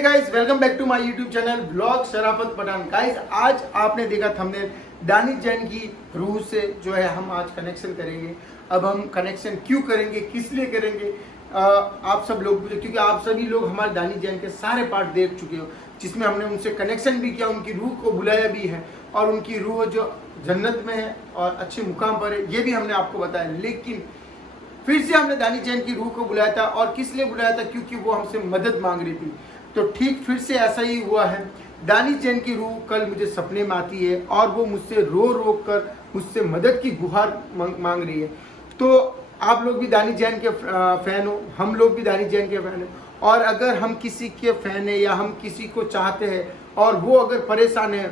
Hey guys, welcome back to my YouTube channel blog Sharafat Pathan. Guys, आज आपने देखा thumbnail, Danish Jain की रूह से जो है हम आज कनेक्शन करेंगे। अब हम कनेक्शन क्यों करेंगे, किस लिए करेंगे, आप सब लोग, क्योंकि आप सभी लोग हमारे दानिश जैन के सारे पार्ट देख चुके हो, जिसमें हमने उनसे कनेक्शन भी किया, उनकी रूह को बुलाया भी है और उनकी रूह जो जन्नत में है और अच्छे मुकाम पर है, ये भी हमने आपको बताया। लेकिन फिर से हमने दानिश जैन की रूह को बुलाया था, और किस लिए बुलाया था? क्योंकि वो हमसे मदद मांग रही थी। तो ठीक फिर से ऐसा ही हुआ है। दानिश जैन की रूह कल मुझे सपने में आती है और वो मुझसे रो रो कर मुझसे मदद की गुहार मांग रही है। तो आप लोग भी दानिश जैन के फैन हो, हम लोग भी दानिश जैन के फैन हो, और अगर हम किसी के फैन है या हम किसी को चाहते हैं और वो अगर परेशान है,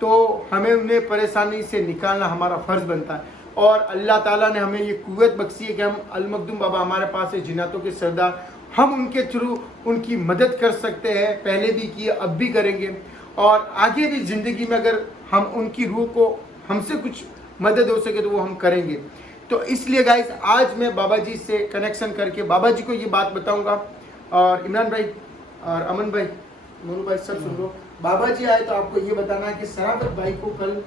तो हमें उन्हें परेशानी से निकालना हमारा फर्ज बनता है। और अल्लाह ताला ने हमें ये कुव्वत बख्शी है कि हम अल मखदूम बाबा हमारे पास है, जिन्नातों के सरदार, हम उनके थ्रू उनकी मदद कर सकते हैं। पहले भी किए, अब भी करेंगे, और आगे भी ज़िंदगी में अगर हम उनकी रूह को, हमसे कुछ मदद हो सके तो वो हम करेंगे। तो इसलिए गाइस, आज मैं बाबा जी से कनेक्शन करके बाबा जी को ये बात बताऊंगा। और इमरान भाई और अमन भाई, मोनू भाई, सब सुन लो। बाबा जी आए तो आपको ये बताना है कि शराफत भाई को कल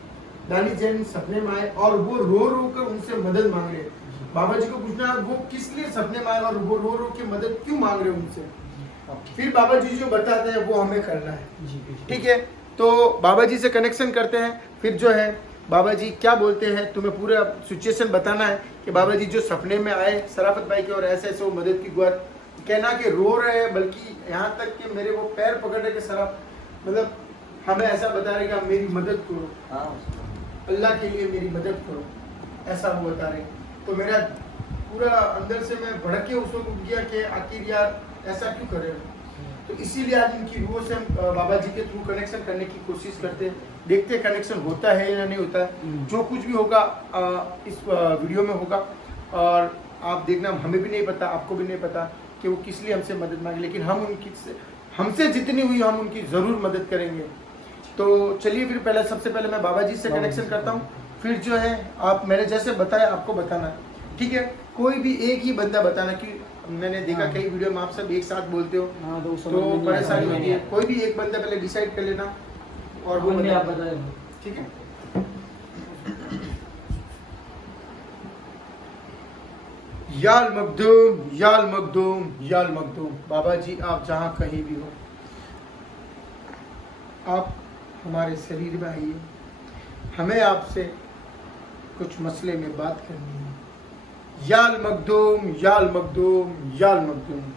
दानिश जैन सपने में आए और वो रो रो कर उनसे मदद मांग रहे हैं। बाबा जी को पूछना है वो किस लिए सपने में आए और वो रो रो के मदद क्यों मांग रहे हैं उनसे। फिर बाबा जी जो बताते हैं वो हमें करना है, ठीक है? तो बाबा जी से कनेक्शन करते हैं, फिर जो है बाबा जी क्या बोलते हैं, तुम्हें पूरा सिचुएशन बताना है कि बाबा जी जो सपने में आए शराफत भाई के और ऐसे ऐसे वो मदद की गुहार, कहना कि रो रहे हैं, बल्कि यहाँ तक कि मेरे वो पैर पकड़ रहे कि शराफ, मतलब हमें ऐसा बता रहे कि आप मेरी मदद करो, अल्लाह के लिए मेरी मदद करो, ऐसा वो बता रहे। तो मेरा पूरा अंदर से मैं भड़क के उसको गया कि आखिर यार ऐसा क्यों कर रहे हो। तो इसीलिए आज इनकी रूह से हम बाबा जी के थ्रू कनेक्शन करने की कोशिश करते हैं, देखते हैं कनेक्शन होता है या नहीं होता है। जो कुछ भी होगा इस वीडियो में होगा, और आप देखना, हमें भी नहीं पता, आपको भी नहीं पता कि वो किस लिए हमसे मदद मांगे, लेकिन हम उनकी, हमसे जितनी हुई हम उनकी ज़रूर मदद करेंगे। तो चलिए फिर पहले, सबसे पहले मैं बाबा जी से कनेक्शन करता हूँ, फिर जो है आप मैंने जैसे बताया आपको बताना है, ठीक है? कोई भी एक ही बंदा बताना, कि मैंने देखा कई वीडियो में आप सब एक साथ बोलते हो तो परेशानी होती है। कोई भी एक बंदा पहले डिसाइड कर लेना और वो आप बताए, ठीक है? याल मखदूम, याल मखदूम, याल मखदूम। बाबा जी आप जहाँ कहीं भी हो, आप हमारे शरीर में आइए, हमें आपसे कुछ मसले में बात करनी है। याल मखदूम, याल मखदूम, याल मखदूम।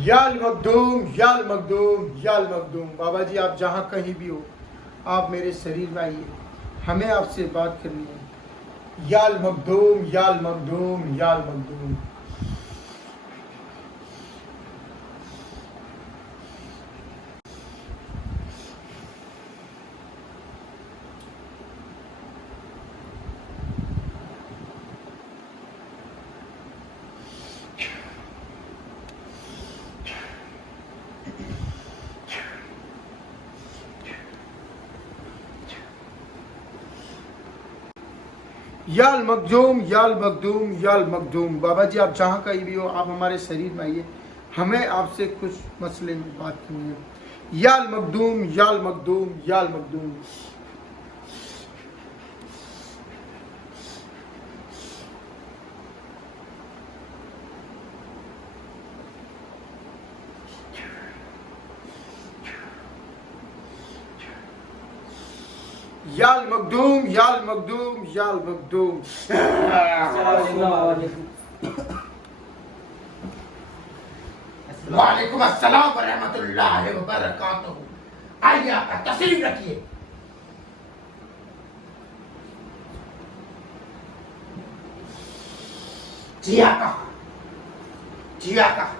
याल मखदूम, याल मखदूम, याल मखदूम। बाबा जी आप जहाँ कहीं भी हो, आप मेरे शरीर में आइए, हमें आपसे बात करनी है। याल मखदूम, याल मखदूम, याल मखदूम। याल मखदूम, याल मखदूम, याल मखदूम। बाबा जी आप जहाँ कहीं भी हो, आप हमारे शरीर में आइए, हमें आपसे कुछ मसले में बात करनी है। याल मखदूम, याल मखदूम, याल मखदूम। याल मखदूम, याल मखदूम, याल मखदूम। वालेकुम अस्सलाम व रहमतुल्लाहि व बरकातहू। आइए आपका तस्लीम रखिए। जी आका, जी आका,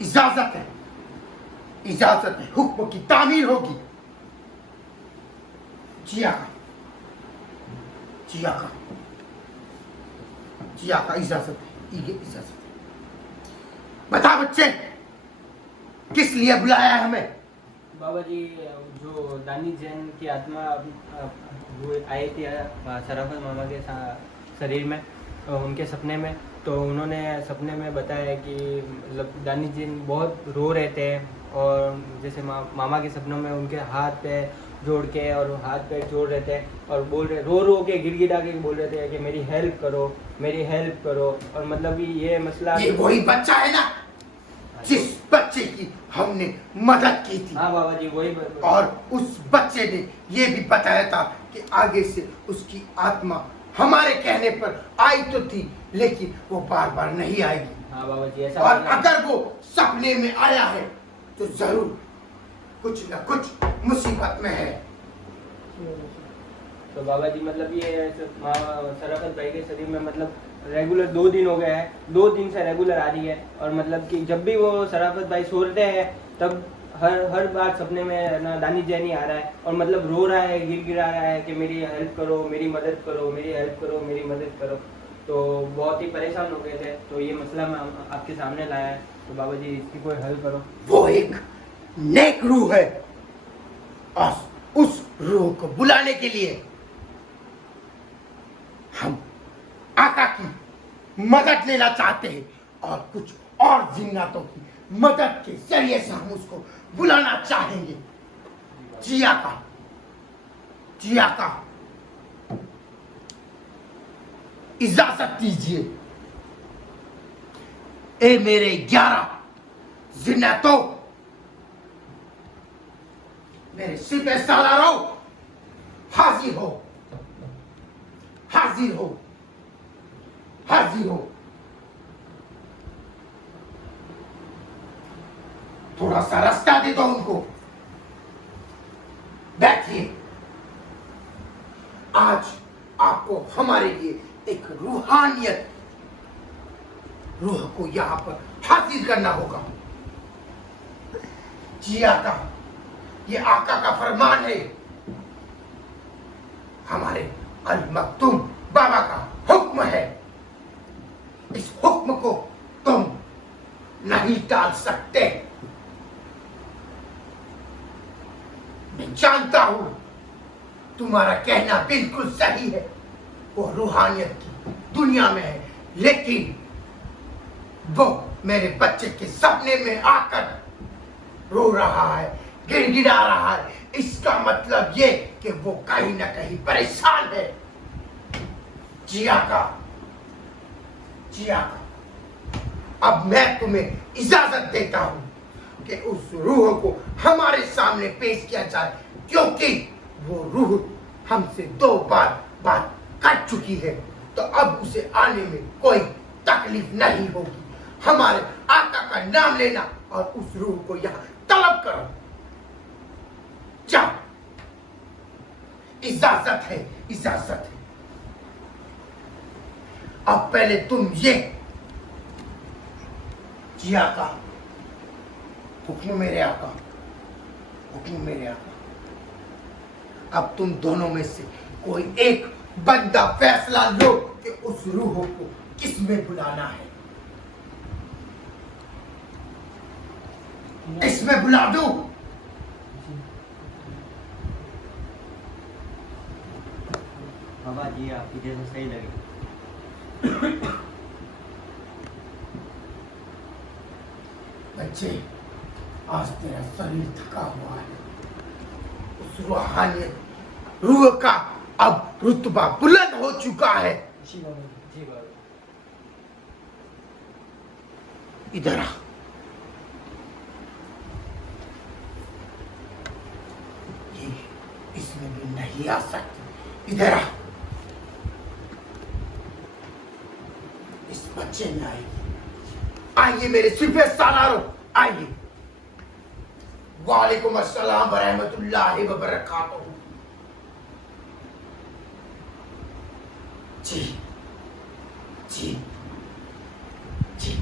इजाजत है, इजाजत है, हुक्म की तामीर होगी। जी आका, जी आका, जी आका, इजाजत है, इजाजत है। बता बच्चे, किस लिए बुलाया है हमें? बाबा जी, जो दानिश जैन की आत्मा वो आई थी शराफत मामा के शरीर में, उनके सपने में, तो उन्होंने सपने में बताया कि मतलब दानिश जैन बहुत रो रहे थे, और जैसे मामा के सपनों में उनके हाथ पे जोड़ के और हाथ पे जोड़ रहे थे और बोल रहे, रो रो के गिड़गिड़ा के बोल रहे थे कि मेरी हेल्प करो, मेरी हेल्प करो। और मतलब ये मसला, ये वही बच्चा है ना जिस बच्चे की हमने मदद की थी। हाँ बाबा जी, वही और उस बच्चे ने ये भी बताया था कि आगे से उसकी आत्मा हमारे कहने पर आई तो थी, लेकिन वो बार बार नहीं आएगी। हाँ बाबा जी, ऐसा। और अगर वो सपने में आया है तो जरूर कुछ न कुछ मुसीबत में है। तो बाबा जी मतलब ये शराफत भाई के शरीर में मतलब रेगुलर 2 दिन हो गए हैं, 2 दिन से रेगुलर आ रही है। और मतलब कि जब भी वो शराफत भाई सोते हैं तब हर बार सपने में ना दानिश जैन ही आ रहा है, और मतलब रो रहा है, गिड़गिड़ा रहा है कि मेरी हेल्प करो, मेरी मदद करो, मेरी हेल्प करो, मेरी मदद करो। तो बहुत ही परेशान हो गए थे, तो ये मसला मैं आपके सामने लाया है। तो बाबा जी इसकी कोई हल करो। वो एक नेक रूह है, और उस रूह को बुलाने के लिए हम आका की मदद लेना चाहते हैं, और कुछ और जिन्नातों की मदद के जरिए से हम उसको बुलाना चाहेंगे। जी आका, जी आका, इजाजत दीजिए। ए मेरे 11 जिन्नातों, मेरे सिपह सालारों, हाजिर हो, हाजिर हो, हाजिर हो। थोड़ा सा रास्ता दे दो उनको, बैठिए। आज आपको हमारे लिए एक रूहानियत रूह को यहां पर हाजिर करना होगा। जी आका, ये आका का फरमान है, हमारे अल मक्तूम बाबा का हुक्म है। इस हुक्म को तुम नहीं टाल सकते। मैं जानता हूं तुम्हारा कहना बिल्कुल सही है, वो रूहानियत की दुनिया में है, लेकिन वो मेरे बच्चे के सपने में आकर रो रहा है, गिड़गिड़ा रहा है। इसका मतलब ये कि वो कहीं ना कहीं परेशान है। जी आका, जी आका, अब मैं तुम्हें इजाजत देता हूं कि उस रूह को हमारे सामने पेश किया जाए, क्योंकि वो रूह हमसे 2 बार बात कर चुकी है, तो अब उसे आने में कोई तकलीफ नहीं होगी। हमारे आका का नाम लेना और उस रूह को यहां तलब करो। जाओ, इजाजत है, इजाजत है। अब पहले तुम ये, जी आका, हुक्म मेरे आका, हुक्म मेरे आका। अब तुम दोनों में से कोई एक बंदा फैसला लो कि उस रूह को किस में बुलाना है। इसमें बुला दो। बाबा जी आपकी जैसे सही लगे। बच्चे, आज तेरा शरीर थका हुआ है। उस रूहानियत रूह का अब रुतबा बुलंद हो चुका है। जी बाबा। इधर आ। ये इसमें भी नहीं आ सकती। इधर आ। इस बच्चे में आएगी। आइए मेरे सिपह सालारों, आइए। वालेकुम अस्सलाम व रहमतुल्लाहि व बरकातुहू। जी जी जी,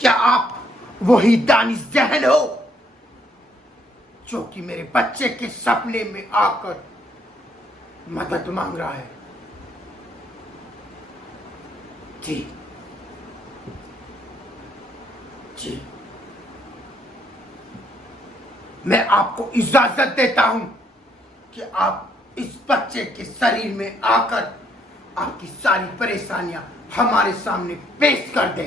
क्या आप वही दानिश जैन हो जो कि मेरे बच्चे के सपने में आकर मदद मांग रहा है? जी जी मैं आपको इजाजत देता हूं कि आप इस बच्चे के शरीर में आकर आपकी सारी परेशानियां हमारे सामने पेश कर दे।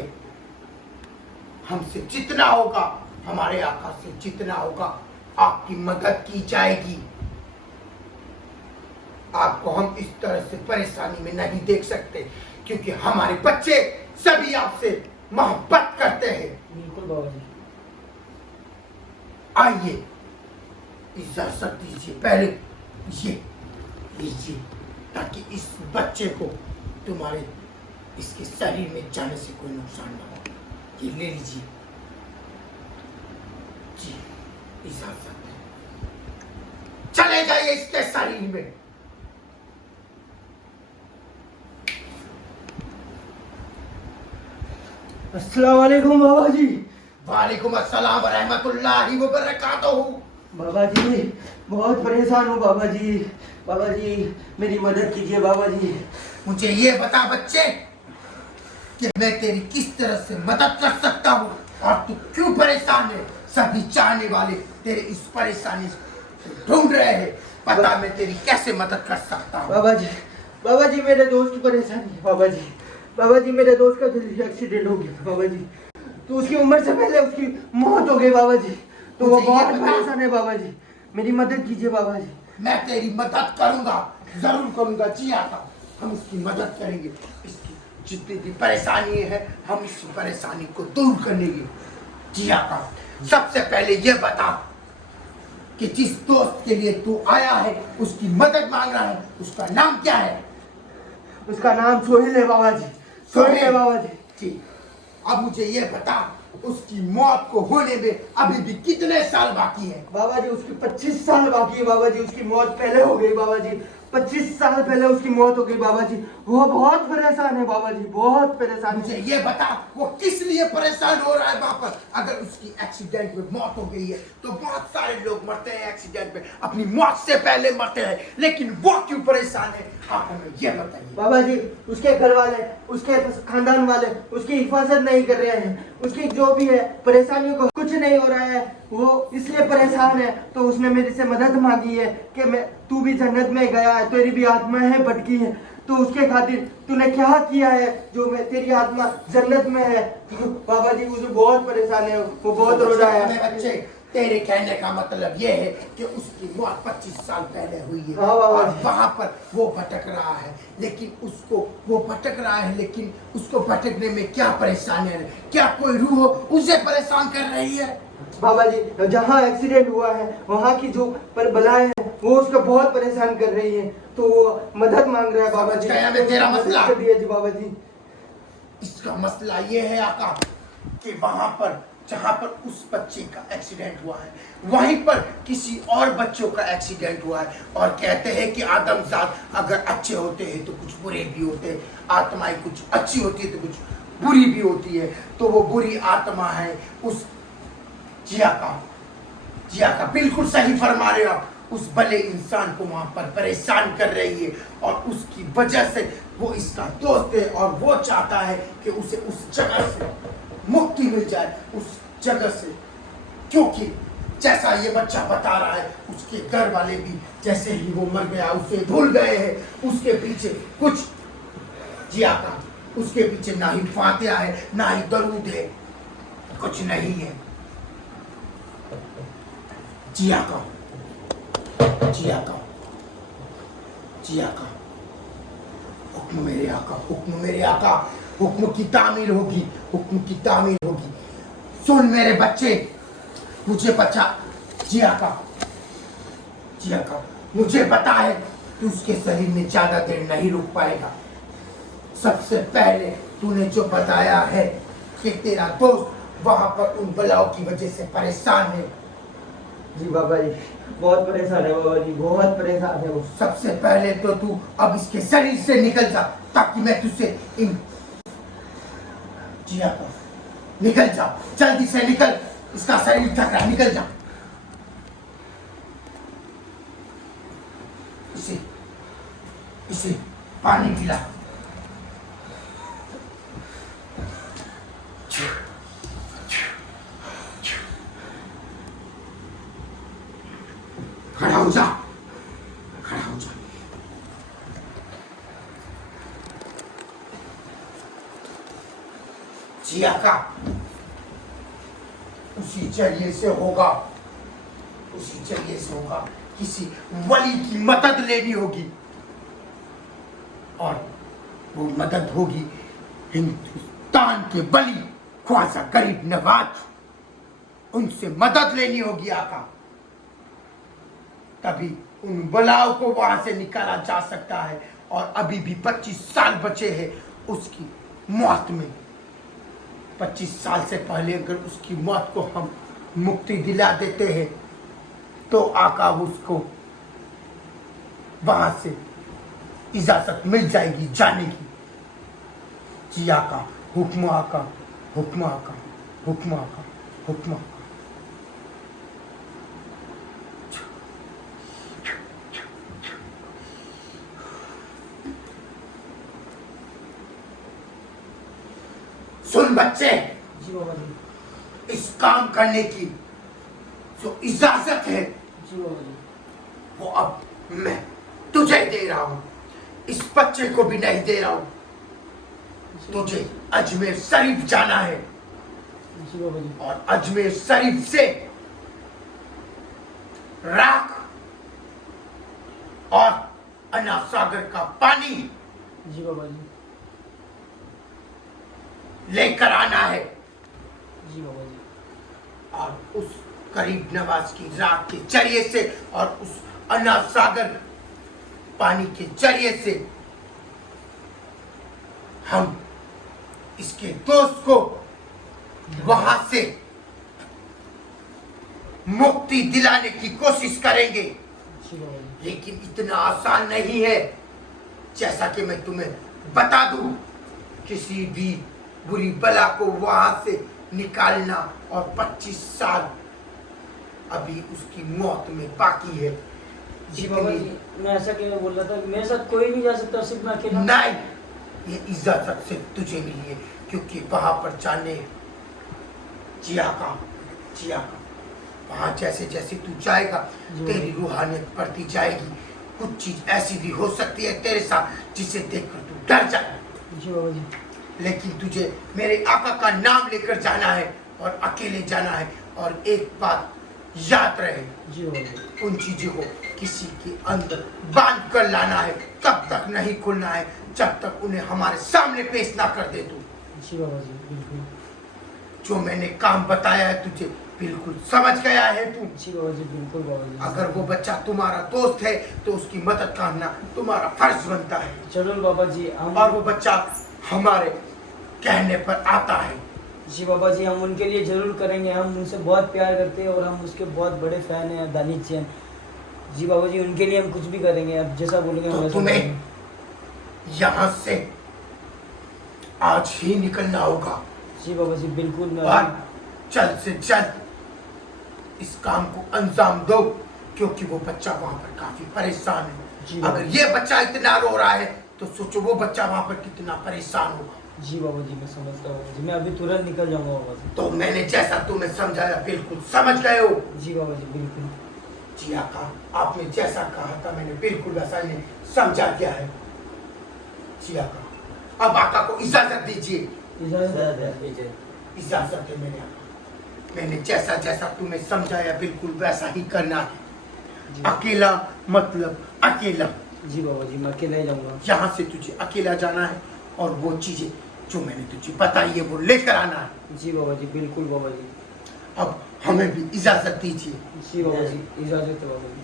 हमसे जितना होगा, हमारे आका से जितना होगा, आपकी मदद की जाएगी। आपको हम इस तरह से परेशानी में नहीं देख सकते, क्योंकि हमारे बच्चे सभी आपसे मोहब्बत करते हैं। बिल्कुल बाबा जी। आइए, इजाजत दीजिए, पहले ये लीजिए, ताकि इस बच्चे को तुम्हारे इसके शरीर में जाने से कोई नुकसान ना हो। ये ले लीजिए जी, इजाजत। चले जाइए इसके शरीर में। अस्सलाम वालेकुम बाबा जी। वालेकुम अस्सलाम व रहमतुल्लाहि व बरकातहू। बाबा जी बहुत परेशान हूँ बाबा जी। बाबा जी मेरी मदद कीजिए बाबा जी। मुझे ये बता बच्चे कि मैं तेरी किस तरह से मदद कर सकता हूँ और तू क्यों परेशान है। सभी चाहने वाले तेरे इस परेशानी से ढूंढ रहे हैं। बता, मैं तेरी कैसे मदद कर सकता हूँ। बाबा जी मेरे दोस्त की परेशानी है बाबा जी मेरे दोस्त का जल्दी एक्सीडेंट हो गया बाबा जी। तो उसकी उम्र से पहले उसकी मौत हो गई बाबा जी। तो वो मुझे ये बहुत बता। परेशान है बाबा जी। मेरी मदद कीजिए बाबा जी। मैं तेरी मदद करूंगा, जरूर करूंगा जी आता। हम इसकी मदद करेंगे। इसकी जितनी भी परेशानी है, हम इस परेशानी को दूर करने की जी आता। सबसे पहले ये बता कि जिस दोस्त के लिए तू आया है, उसकी मदद मांग रहा है, उसका नाम क्या है। उसका नाम सोहेल है बाबा जी। सोहेल है बाबा जी। जी, अब मुझे ये बता, उसकी मौत को होने में अभी भी कितने साल बाकी है। बाबा जी उसकी 25 साल बाकी है बाबा जी। उसकी मौत पहले हो गई बाबा जी। 25 साल पहले उसकी मौत हो गई बाबा जी। वो बहुत परेशान है बाबा जी, बहुत परेशान मुझे है। ये बता, वो किस लिए परेशान हो रहा है वहां पर। अगर उसकी एक्सीडेंट में मौत हो गई है तो बहुत सारे लोग मरते हैं एक्सीडेंट में, अपनी मौत से पहले मरते हैं, लेकिन वो क्यों परेशान है, आप हमें ये बताइए। बाबा जी उसके घर वाले, उसके खानदान वाले उसकी हिफाजत नहीं कर रहे हैं। उसकी जो भी है परेशानियों को कुछ नहीं हो रहा है, वो इसलिए परेशान है। तो उसने मेरे से मदद मांगी है कि मैं, तू भी जन्नत में गया है, तेरी भी आत्मा है भटकी है, तो उसके खातिर तूने क्या किया है जो मैं तेरी आत्मा जन्नत में है। बाबा जी उसे बहुत परेशान है, वो बहुत रो रहा है। बच्चे, तेरे कहने का मतलब ये है कि उसकी मौत 25 साल पहले हुई है। हाँ बाबा और जी। वहां पर वो भटक रहा है, लेकिन वो भटक रहा है, लेकिन उसको भटकने में क्या परेशानी है, क्या कोई रूह उसे परेशान कर रही है। बाबा जी जहाँ एक्सीडेंट हुआ है वहाँ की जो पर बलाएं हैं वो उसको बहुत परेशान कर रही है, तो वो मदद मांग रहा है बाबा जी। समझ गया मैं तेरा मदद मसला। कर दिया जी बाबा जी। इसका मसला ये है आका कि वहां पर जहां पर उस बच्चे का एक्सीडेंट हुआ है, वहीं पर किसी और बच्चों का एक्सीडेंट हुआ है। और कहते हैं कि आदमजात अगर अच्छे होते हैं तो कुछ बुरे भी होते हैं, आत्माएं कुछ अच्छी होती है तो कुछ बुरी भी होती है। तो वो बुरी आत्मा है उस जिया का बिल्कुल सही फरमा रहे हो आप। उस भले इंसान को वहां पर परेशान कर रही है, और उसकी वजह से वो इसका दोस्त है, और वो चाहता है कि उसे उस जगह से मुक्ति मिल जाए, उस जगह से। क्योंकि जैसा ये बच्चा बता रहा है, उसके घर वाले भी जैसे ही वो मर गया उसे भूल गए हैं। उसके पीछे कुछ जिया का, उसके पीछे ना ही फातिहा है, ना ही दरूद है, कुछ नहीं है। जिया का हुक्म मेरे आका, हुक्म मेरे आका, हुक्म की तामीर होगी, हुक्म की तामीर होगी। सुन मेरे बच्चे, मुझे बचा जिया का, मुझे पता है तू उसके शरीर में ज्यादा देर नहीं रुक पाएगा। सबसे पहले तूने जो बताया है कि तेरा दोस्त वहां पर उन बलाओं की वजह से परेशान है। जी बाबा जी बहुत परेशान है बाबा जी, बहुत परेशान है वो। सबसे पहले तो तू अब इसके शरीर से निकल जा, ताकि मैं तुझसे इन जिया कर। निकल जा, जल्दी से निकल, इसका शरीर थक रहा है, निकल जा। इसे पानी पिला। हो जा, खड़ा हो जा। जिया का उसी जरिए से होगा, उसी जरिए से होगा। किसी वली की मदद लेनी होगी और वो मदद होगी हिंदुस्तान के वली ख्वाजा गरीब नवाज, उनसे मदद लेनी होगी आका। तभी उन बलाओं को वहां से निकाला जा सकता है। और अभी भी 25 साल बचे हैं उसकी मौत में। 25 साल से पहले अगर उसकी मौत को हम मुक्ति दिला देते हैं तो आका उसको वहां से इजाजत मिल जाएगी जाने की। जी आका, हुक्म आका, हुक्म आका, हुक्म आका, हुक्म आका। सुन बच्चे, जी बाबा जी। इस काम करने की जो इजाजत है जी बाबा जी। वो अब मैं तुझे दे रहा हूं, इस बच्चे को भी नहीं दे रहा हूं। तुझे अजमेर शरीफ जाना है जी बाबा जी। और अजमेर शरीफ से राख और अनाब सागर का पानी जी बाबा जी। लेकर आना है जी बाबा जी। और उस गरीब नवाज की राख के जरिए से और उस अनाब सागर पानी के जरिए से हम इसके दोस्त को वहां से मुक्ति दिलाने की कोशिश करेंगे। जी बाबा जी। लेकिन इतना आसान नहीं है। जैसा कि मैं तुम्हें बता दूं, किसी भी बुरी बला को वहां से निकालना और 25 साल अभी उसकी मौत में बाकी है। जी बाबा जी, मैं ऐसा क्यों बोल रहा था, मेरे साथ कोई नहीं जा सकता, सिर्फ मैं अकेला। नहीं, ये इजाजत सिर्फ तुझे मिली है क्योंकि वहां पर जाने जिया का वहां जैसे जैसे तू जाएगा तेरी रूहानियत बढ़ती जाएगी। कुछ चीज ऐसी भी हो सकती है तेरे साथ जिसे देखकर तू डर जाए। जी बाबा जी। लेकिन तुझे मेरे आका का नाम लेकर जाना है और अकेले जाना है। और एक बात याद रहे, जी बाबा जी। उन चीजों को किसी के अंदर बांध कर लाना है, तब तक नहीं खुलना है जब तक उन्हें हमारे सामने पेश ना कर दे तू। जी बाबा जी, बिल्कुल। जो मैंने काम बताया है तुझे बिल्कुल समझ गया है तू। जी बाबा जी, बिल्कुल बाबा जी। अगर वो बच्चा तुम्हारा दोस्त है तो उसकी मदद करना तुम्हारा फर्ज बनता है। जरूर बाबा जी। हम और वो बच्चा हमारे कहने पर आता है। जी बाबा जी, हम उनके लिए जरूर करेंगे। हम उनसे बहुत प्यार करते हैं और हम उसके बहुत बड़े फैन हैं, दानिश जैन। जी बाबा जी, उनके लिए हम कुछ भी करेंगे। आप जैसा बोलेंगे हम तो वैसा तुम्हें करेंगे। यहाँ से आज ही निकलना होगा जी बाबा जी, बिल्कुल। मैं और जल्द से जल्द इस काम को अंजाम दो क्योंकि वो बच्चा वहां पर काफी परेशान जी है। बाबा। अगर ये बच्चा इतना रो रहा है तो सोचो वो बच्चा वहां पर कितना परेशान होगा। जी बाबा जी, मैं समझता हूँ जी। मैं अभी तुरंत निकल जाऊंगा बाबा जी। तो मैंने जैसा तुम्हें समझाया बिल्कुल समझ गए हो? जी बाबा जी, बिल्कुल। जी आका, आपने जैसा कहा था मैंने बिल्कुल वैसा ही समझा दिया है। जी आका, अब आका को इजाजत दीजिए। इजाजत। इजाजत है मेरे आका। मैंने जैसा जैसा तुम्हें समझाया बिल्कुल वैसा ही करना है। जी। अकेला मतलब अकेला। जी बाबा जी, मैं अकेला ही जाऊंगा। यहाँ से तुझे अकेला जाना है और वो चीजें जो मैंने तुझे बताई है वो लेकर आना है। जी बाबा जी, बिल्कुल बाबा जी। अब हमें भी इजाजत दीजिए। जी बाबा जी, इजाजत है बाबा जी।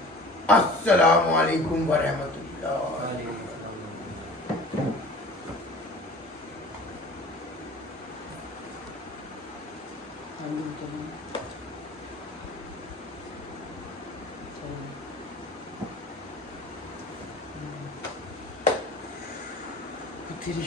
अस्सलाम वालेकुम वरहमतुल्लाह। तेरी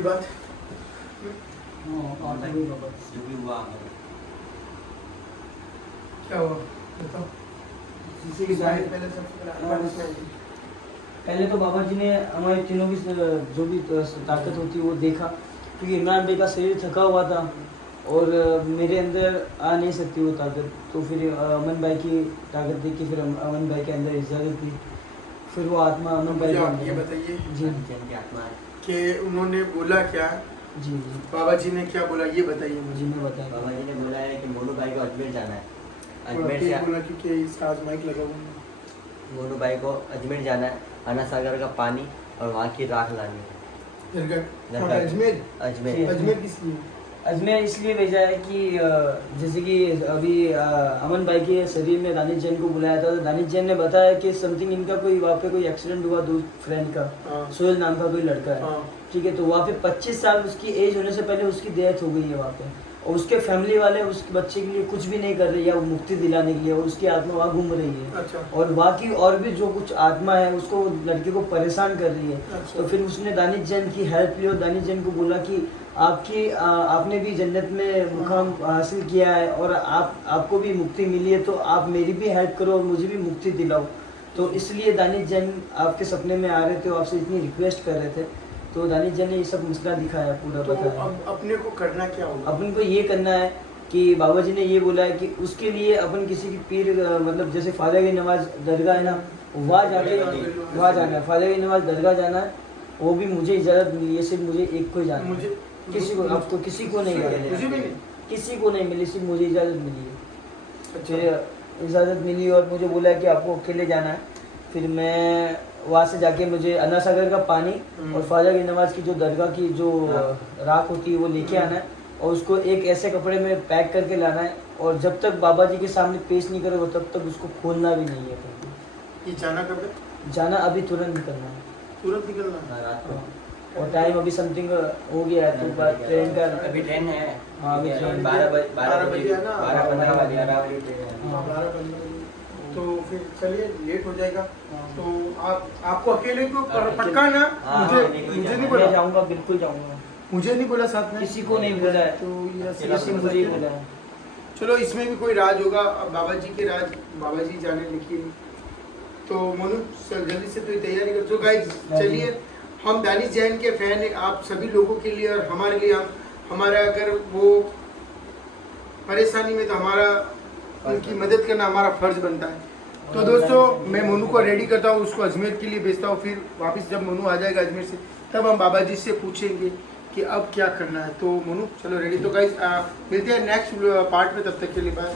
कोई बात? और नहीं बाबा। जो भी हुआ हमें क्या हुआ बताओ। किसी की इस्माइल शादी- पहले सब पहले तो बाबा जी ने हमारे तीनों की जो भी ताकत होती है वो देखा, क्योंकि इमरान भाई का शरीर थका हुआ था और मेरे अंदर आ नहीं सकती वो ताकत। तो फिर अमन भाई की ताकत देख के फिर अमन भाई के अंदर इजाज़त दी, फिर वो आत्मा अमन भाई मुझे के आप ये अंदर। बताइए जी दानी जैन की आत्मा है। कि उन्होंने बोला क्या, जी जी बाबा जी ने क्या बोला, ये बताइए मुझे। जी मैं बताया। बाबा जी ने बोला है कि मोनू भाई को अजमेर जाना है। थोड़ा अजमेर तेज से बोला क्योंकि इसका आज माइक लगा हुआ है। मोनू भाई को अजमेर जाना है, अन्ना सागर का पानी और वहाँ की राख लानी है। दरगाह दरगाह। अजमेर। अजमेर अजमेर किस लिए? अजमेर इसलिए भेजा है कि जैसे कि अभी अमन भाई के शरीर में दानिश जैन को बुलाया था, तो दानिश जैन ने बताया कि समथिंग इनका कोई वहाँ पे कोई एक्सीडेंट हुआ, दो फ्रेंड का, हाँ। सोहेल नाम का कोई लड़का है, हाँ। ठीक है। तो वहाँ पे 25 साल उसकी एज होने से पहले उसकी डेथ हो गई है वहाँ पे, और उसके फैमिली वाले उसके बच्चे के लिए कुछ भी नहीं कर रहे या वो मुक्ति दिलाने के लिए, और उसकी आत्मा वहाँ घूम रही है। अच्छा। और बाकी और भी जो कुछ आत्मा है उसको लड़के को परेशान कर रही है। अच्छा। तो फिर उसने दानिश जैन की हेल्प ली और दानिश जैन को बोला कि आपने भी जन्नत में मुकाम हासिल किया है और आपको भी मुक्ति मिली है, तो आप मेरी भी हेल्प करो और मुझे भी मुक्ति दिलाओ। तो इसलिए दानिश जैन आपके सपने में आ रहे थे, आपसे इतनी रिक्वेस्ट कर रहे थे, तो दानिश जैन ने ये सब मसला दिखाया, पूरा तो बताया। अब अपने को करना क्या होगा? अपन को ये करना है कि बाबा जी ने ये बोला है कि उसके लिए अपन किसी की पीर मतलब जैसे फादर की नमाज दरगाह है ना, वहाँ जाके वहाँ जाना है, फादर की नमाज दरगाह जाना है। वो भी मुझे इजाज़त मिली है, सिर्फ मुझे एक को ही जाना है, मुझे किसी को, आपको किसी को नहीं जाना है। मुझे भी नहीं। किसी को नहीं मिली, सिर्फ मुझे इजाज़त मिली है। अच्छा। फिर इजाज़त मिली और मुझे बोला कि आपको अकेले जाना है। फिर मैं वहाँ से जाके मुझे अन्ना सागर का पानी और फाजर की नमाज की जो दरगाह की जो राख होती है वो लेके आना है, और उसको एक ऐसे कपड़े में पैक करके लाना है, और जब तक बाबा जी के सामने पेश नहीं करोगे तब तक उसको खोलना भी नहीं है। ये जाना कब है? जाना अभी तुरंत निकलना है। तुरंत निकलना? हाँ, रात को। और टाइम अभी समथिंग हो गया है, तो बाद ट्रेन का अभी ट्रेन है। हाँ, अभी ट्रेन 12 बजे है ना? 12-15 बजे हाँ। 12 बजे ट्रेन है। हाँ। 12-15 तो फिर चलिए लेट हो जाएगा। हाँ। तो आपको अकेले को हाँ, पक्का ना? हाँ, मुझे नहीं, कोई मुझे नहीं जाना। बोला, मैं जाऊँगा, बिल्कुल जाऊँगा। मुझे नहीं बोला साथ में, किसी को नहीं बोला है, तो ये अकेला किसी ऐसे मुझे ही बोला है। चलो इसमें भी कोई राज होगा, अब बाबा जी के राज बाबा जी जाने, लेकिन तो मोनू जल्दी से तो तैयारी कर। तो गाइस चलिए, हम दानिश जैन के फैन हैं, आप सभी लोगों के लिए और हमारे लिए, हमारा अगर वो परेशानी में, तो हमारा उनकी मदद करना हमारा फर्ज बनता है। तो दोस्तों मैं मोनू को रेडी करता हूँ, उसको अजमेर के लिए भेजता हूँ, फिर वापस जब मोनू आ जाएगा अजमेर से तब हम बाबा जी से पूछेंगे कि अब क्या करना है। तो मोनू चलो रेडी। तो गाइस मिलते हैं नेक्स्ट पार्ट में, तब तक के लिए बाय।